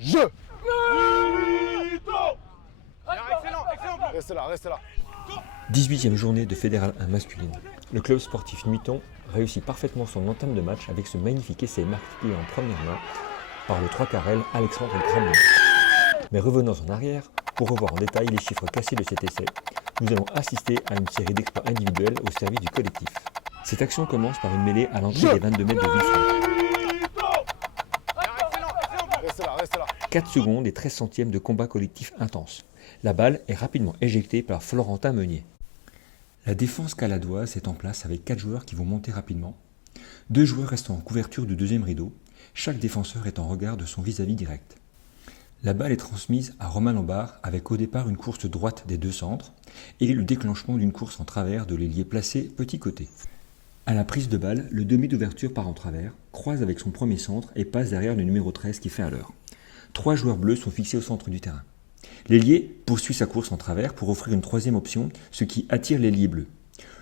Jeu. Restez là, restez là. 18e journée de Fédéral 1 masculine. Le club sportif Nuiton réussit parfaitement son entame de match avec ce magnifique essai marqué en première main par le 3 carrel Alexandre Grablin. Mais revenons en arrière pour revoir en détail les chiffres cassés de cet essai. Nous allons assister à une série d'exploits individuels au service du collectif. Cette action commence par une mêlée à l'entrée des 22 mètres de Villefranche. Restez là, restez là. 4 secondes et 13 centièmes de combat collectif intense. La balle est rapidement éjectée par Florentin Meunier. La défense caladoise est en place avec 4 joueurs qui vont monter rapidement. 2 joueurs restent en couverture du deuxième rideau. Chaque défenseur est en regard de son vis-à-vis direct. La balle est transmise à Romain Lombard avec au départ une course droite des 2 centres et le déclenchement d'une course en travers de l'ailier placé petit côté. À la prise de balle, le demi d'ouverture part en travers, croise avec son premier centre et passe derrière le numéro 13 qui fait à l'heure. 3 joueurs bleus sont fixés au centre du terrain. L'ailier poursuit sa course en travers pour offrir une troisième option, ce qui attire l'ailier bleu.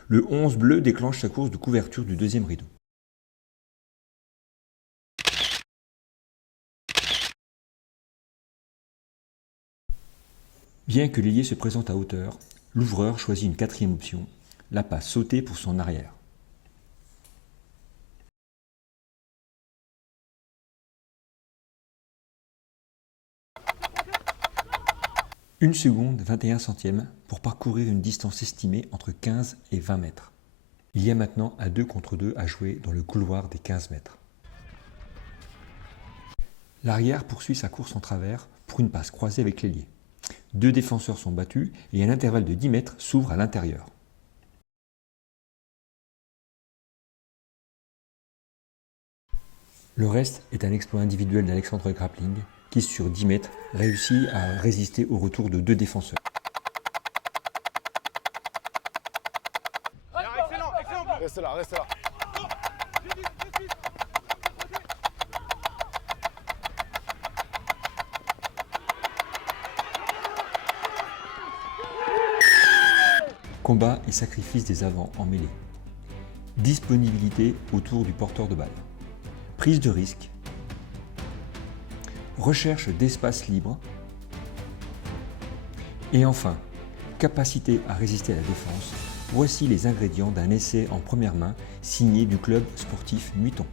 Le 11 bleu déclenche sa course de couverture du deuxième rideau. Bien que l'ailier se présente à hauteur, l'ouvreur choisit une quatrième option, la passe sautée pour son arrière. Une seconde 21 centièmes pour parcourir une distance estimée entre 15 et 20 mètres. Il y a maintenant un 2 contre 2 à jouer dans le couloir des 15 mètres. L'arrière poursuit sa course en travers pour une passe croisée avec l'ailier. 2 défenseurs sont battus et un intervalle de 10 mètres s'ouvre à l'intérieur. Le reste est un exploit individuel d'Alexandre Grappling qui, sur 10 mètres, réussit à résister au retour de 2 défenseurs. Restez là, restez là. Combat et sacrifice des avants en mêlée. Disponibilité autour du porteur de balle. Prise de risque. Recherche d'espace libre. Et enfin, capacité à résister à la défense. Voici les ingrédients d'un essai en première main signé du club sportif Nuiton.